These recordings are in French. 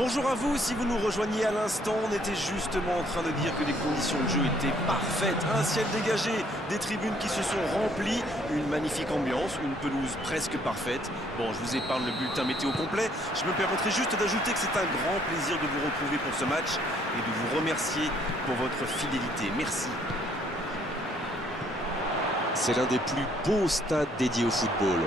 Bonjour à vous, si vous nous rejoignez à l'instant, on était justement en train de dire que les conditions de jeu étaient parfaites. Un ciel dégagé, des tribunes qui se sont remplies, une magnifique ambiance, une pelouse presque parfaite. Bon, je vous épargne le bulletin météo complet, je me permettrai juste d'ajouter que c'est un grand plaisir de vous retrouver pour ce match et de vous remercier pour votre fidélité. Merci. C'est l'un des plus beaux stades dédiés au football.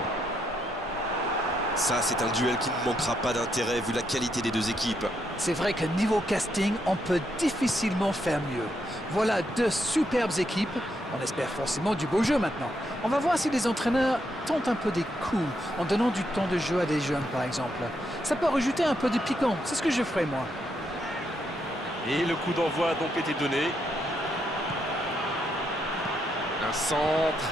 Ça, c'est un duel qui ne manquera pas d'intérêt vu la qualité des deux équipes. C'est vrai que niveau casting, on peut difficilement faire mieux. Voilà deux superbes équipes. On espère forcément du beau jeu maintenant. On va voir si les entraîneurs tentent un peu des coups en donnant du temps de jeu à des jeunes, par exemple. Ça peut rajouter un peu de piquant. C'est ce que je ferai, moi. Et le coup d'envoi a donc été donné. Un centre.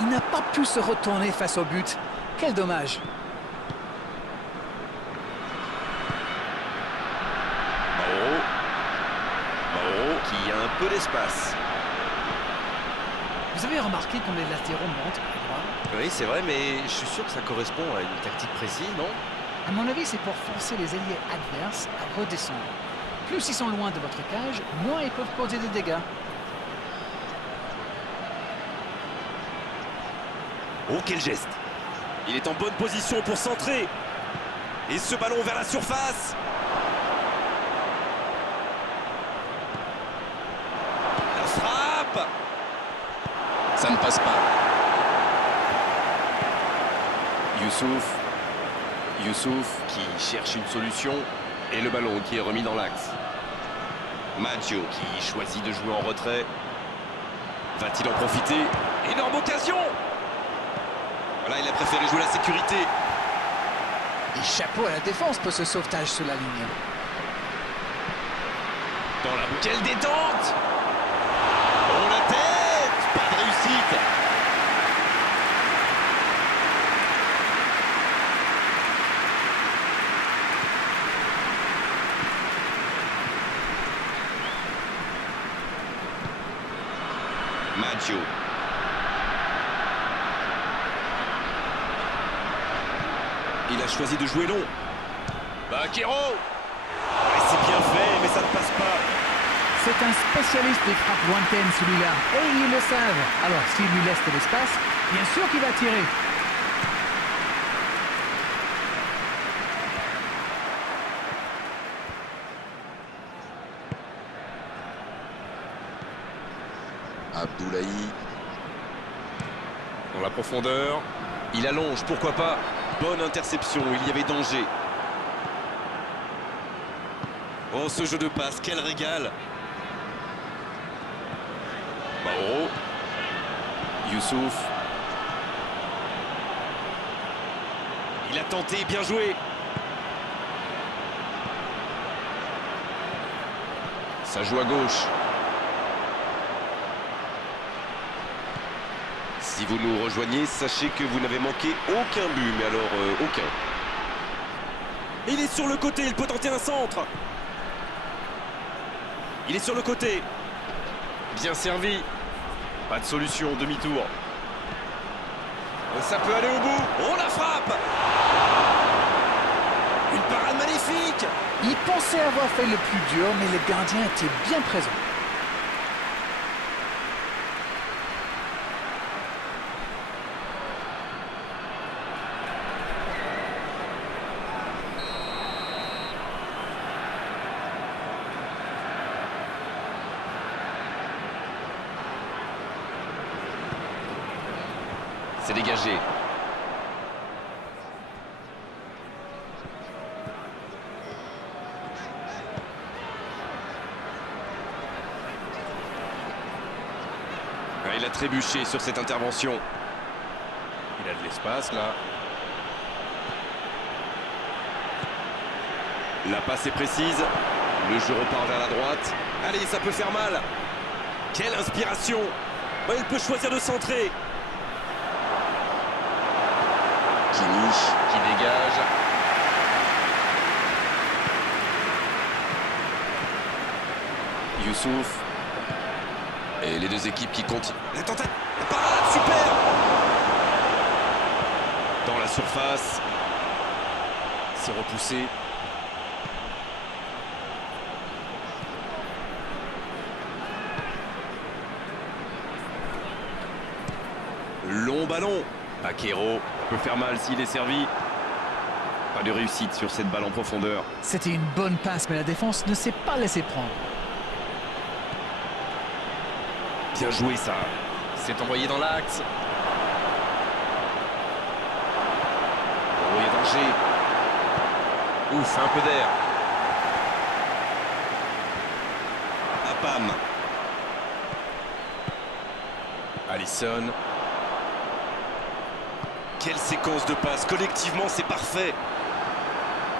Il n'a pas pu se retourner face au but. Quel dommage. Mauro qui a un peu d'espace. Vous avez remarqué comme les latéraux montent à droite? Oui, c'est vrai, mais je suis sûr que ça correspond à une tactique précise, non? À mon avis, c'est pour forcer les ailiers adverses à redescendre. Plus ils sont loin de votre cage, moins ils peuvent causer des dégâts. Oh, quel geste! Il est en bonne position pour centrer. Et ce ballon vers la surface. La frappe! Ça ne passe pas. Youssouf qui cherche une solution. Et le ballon qui est remis dans l'axe. Maggio qui choisit de jouer en retrait. Va-t-il en profiter? Énorme occasion! Voilà, il a préféré jouer la sécurité. Et chapeau à la défense pour ce sauvetage sur la ligne. Dans la quelle détente! Oh, la tête! Pas de réussite! Maggio. Il a choisi de jouer long. Baquero! Ouais, c'est bien fait, mais ça ne passe pas. C'est un spécialiste des frappes lointaines, celui-là. Et ils le savent. Alors, s'il lui laisse de l'espace, bien sûr qu'il va tirer. Abdoulaye. Dans la profondeur. Il allonge, pourquoi pas. Bonne interception, il y avait danger. Oh, ce jeu de passe, quel régal! Mauro. Youssouf. Il a tenté, bien joué. Ça joue à gauche. Si vous nous rejoignez, sachez que vous n'avez manqué aucun but, mais alors aucun. Il est sur le côté, il peut tenter un centre. Il est sur le côté. Bien servi. Pas de solution, demi-tour. Ça peut aller au bout. Oh, la frappe! Une parade magnifique! Il pensait avoir fait le plus dur, mais le gardien était bien présent. C'est dégagé. Il a trébuché sur cette intervention. Il a de l'espace là. La passe est précise. Le jeu repart vers la droite. Allez, ça peut faire mal. Quelle inspiration! Oh, il peut choisir de centrer. Qui dégage. Youssouf. Et les deux équipes qui continuent. La tentative. La parade, super. Dans la surface. C'est repoussé. Long ballon. Paquero peut faire mal s'il est servi. Pas de réussite sur cette balle en profondeur. C'était une bonne passe, mais la défense ne s'est pas laissée prendre. Bien joué ça. C'est envoyé dans l'axe. Oh, il y a danger. Ouf, un peu d'air. Apam. Alisson. Quelle séquence de passes. Collectivement, c'est parfait.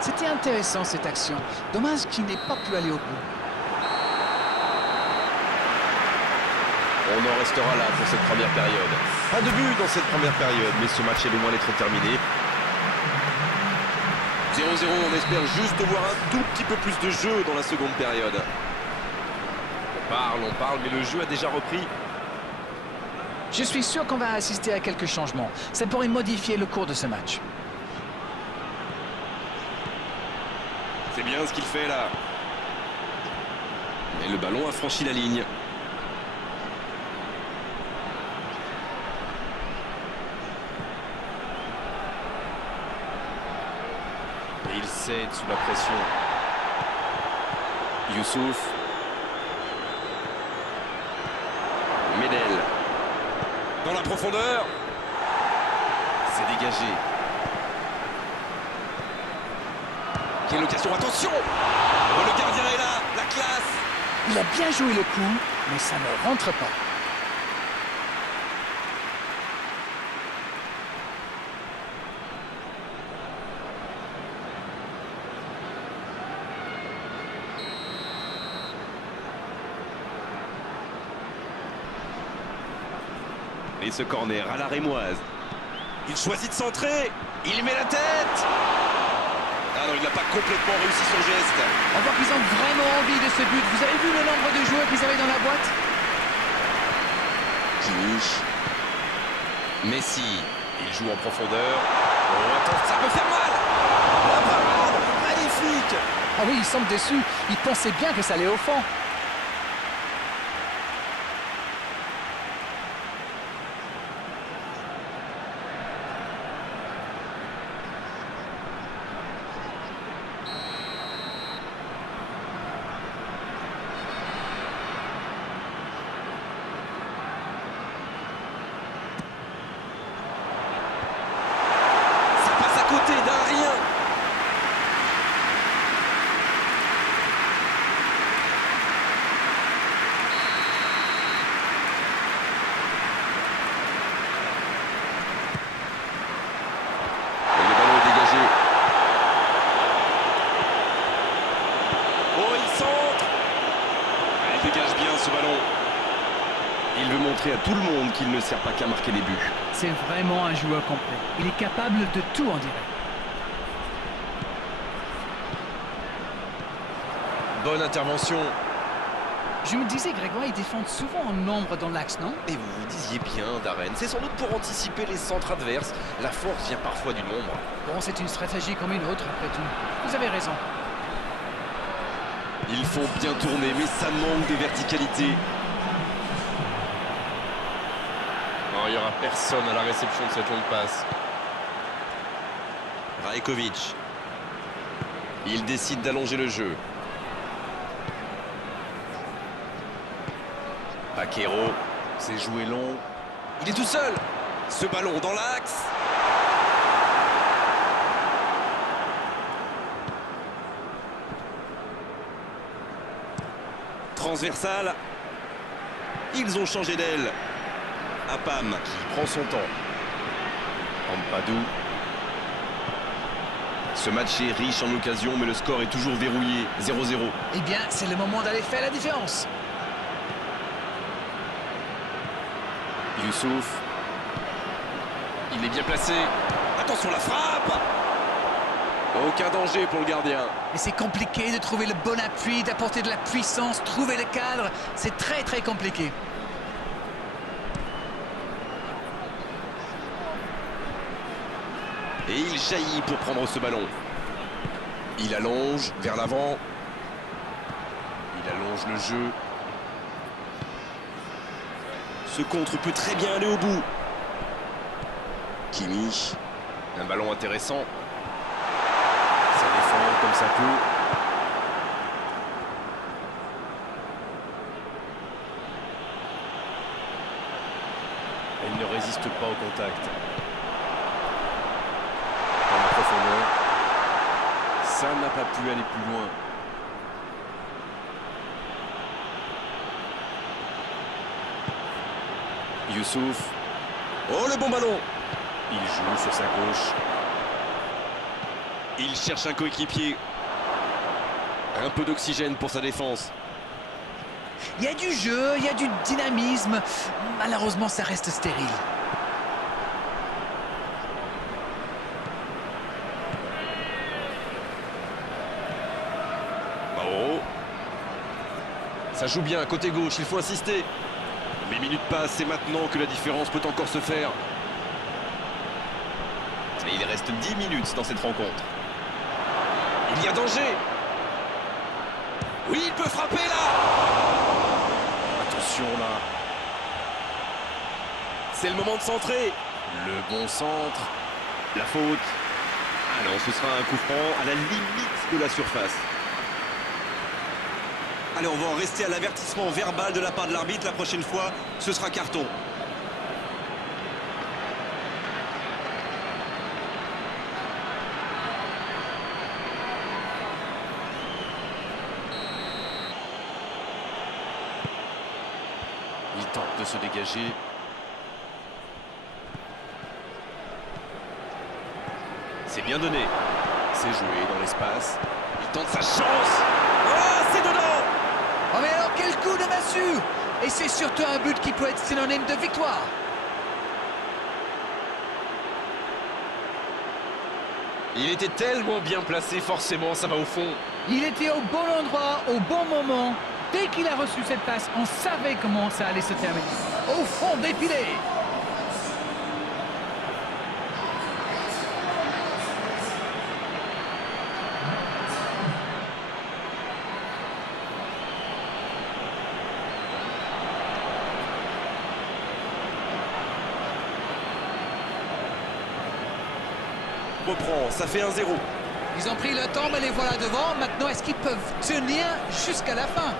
C'était intéressant cette action. Dommage qu'il n'ait pas pu aller au bout. On en restera là pour cette première période. Pas de but dans cette première période, mais ce match est loin d'être terminé. 0-0, on espère juste voir un tout petit peu plus de jeu dans la seconde période. On parle, mais le jeu a déjà repris. Je suis sûr qu'on va assister à quelques changements. Ça pourrait modifier le cours de ce match. C'est bien ce qu'il fait là. Et le ballon a franchi la ligne. Et il cède sous la pression. Youssouf. Medel. Dans la profondeur. C'est dégagé. Quelle occasion, attention! Oh, le gardien est là, la classe! Il a bien joué le coup, mais ça ne rentre pas. Et ce corner à la rémoise. Il choisit de centrer. Il met la tête. Ah non, il n'a pas complètement réussi son geste. On voit qu'ils ont vraiment envie de ce but. Vous avez vu le nombre de joueurs qu'ils avaient dans la boîte? Kimmich. Messi. Il joue en profondeur. Oh, attends, ça peut faire mal. La parade, magnifique. Ah oui, il semble déçu. Il pensait bien que ça allait au fond. Côté d'un rien. Et le ballon est dégagé. Oh, il centre. Il dégage bien ce ballon. Il veut montrer à tout le monde qu'il ne sert pas qu'à marquer des buts. C'est vraiment un joueur complet. Il est capable de tout, on dirait. Bonne intervention. Je me disais, Grégoire, ils défendent souvent en nombre dans l'axe, non? Et vous vous disiez bien, Darren, c'est sans doute pour anticiper les centres adverses. La force vient parfois du nombre. Bon, c'est une stratégie comme une autre, après tout. Vous avez raison. Ils font bien tourner, mais ça manque de verticalité. Non, il n'y aura personne à la réception de cette longue passe. Rajkovic. Il décide d'allonger le jeu. Paquero, c'est joué long. Il est tout seul. Ce ballon dans l'axe. Transversal. Ils ont changé d'aile. Apam qui prend son temps. Ampadu. Ce match est riche en occasions, mais le score est toujours verrouillé. 0-0. Eh bien, c'est le moment d'aller faire la différence. Youssouf. Il est bien placé. Attention la frappe. Aucun danger pour le gardien. Et c'est compliqué de trouver le bon appui, d'apporter de la puissance, trouver le cadre. C'est très très compliqué. Et il jaillit pour prendre ce ballon. Il allonge vers l'avant. Il allonge le jeu. Ce contre peut très bien aller au bout. Kimi. Un ballon intéressant. Ça défend comme ça peut. Et il ne résiste pas au contact. Dans la profondeur. Ça n'a pas pu aller plus loin. Youssouf. Oh, le bon ballon. Il joue sur sa gauche. Il cherche un coéquipier. Un peu d'oxygène pour sa défense. Il y a du jeu, il y a du dynamisme. Malheureusement, ça reste stérile. Bravo. Ça joue bien, côté gauche, il faut insister. Les minutes passent, c'est maintenant que la différence peut encore se faire. Et il reste 10 minutes dans cette rencontre. Il y a danger. Oui, il peut frapper là. Attention là. C'est le moment de centrer. Le bon centre. La faute. Ah non, ce sera un coup franc à la limite de la surface. Allez, on va en rester à l'avertissement verbal de la part de l'arbitre. La prochaine fois, ce sera carton. Il tente de se dégager. C'est bien donné. C'est joué dans l'espace. Il tente sa chance. Oh, c'est dedans! Oh mais alors quel coup de massue! Et c'est surtout un but qui peut être synonyme de victoire. Il était tellement bien placé, forcément, ça va au fond. Il était au bon endroit, au bon moment. Dès qu'il a reçu cette passe, on savait comment ça allait se terminer. Au fond des filets. Reprend, ça fait 1-0. Ils ont pris le temps, mais les voilà devant. Maintenant, est-ce qu'ils peuvent tenir jusqu'à la fin?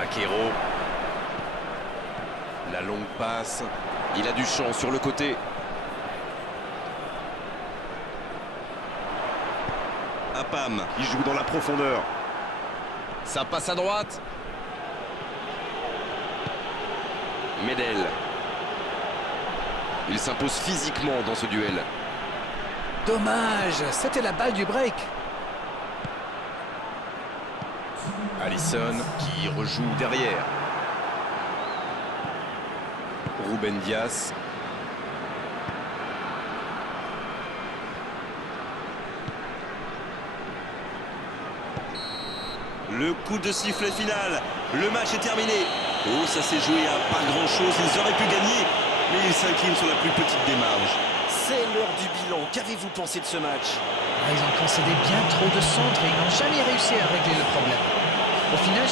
Akero. La longue passe. Il a du champ sur le côté. Apam, il joue dans la profondeur. Ça passe à droite. Medel. Il s'impose physiquement dans ce duel. Dommage, c'était la balle du break. Alisson qui rejoue derrière. Ruben Dias. Le coup de sifflet final. Le match est terminé. Oh, ça s'est joué à pas grand-chose. Ils auraient pu gagner, mais ils s'inclinent sur la plus petite des marges. C'est l'heure du bilan. Qu'avez-vous pensé de ce match? Ils ont concédé bien trop de centres et ils n'ont jamais réussi à régler le problème. Au final,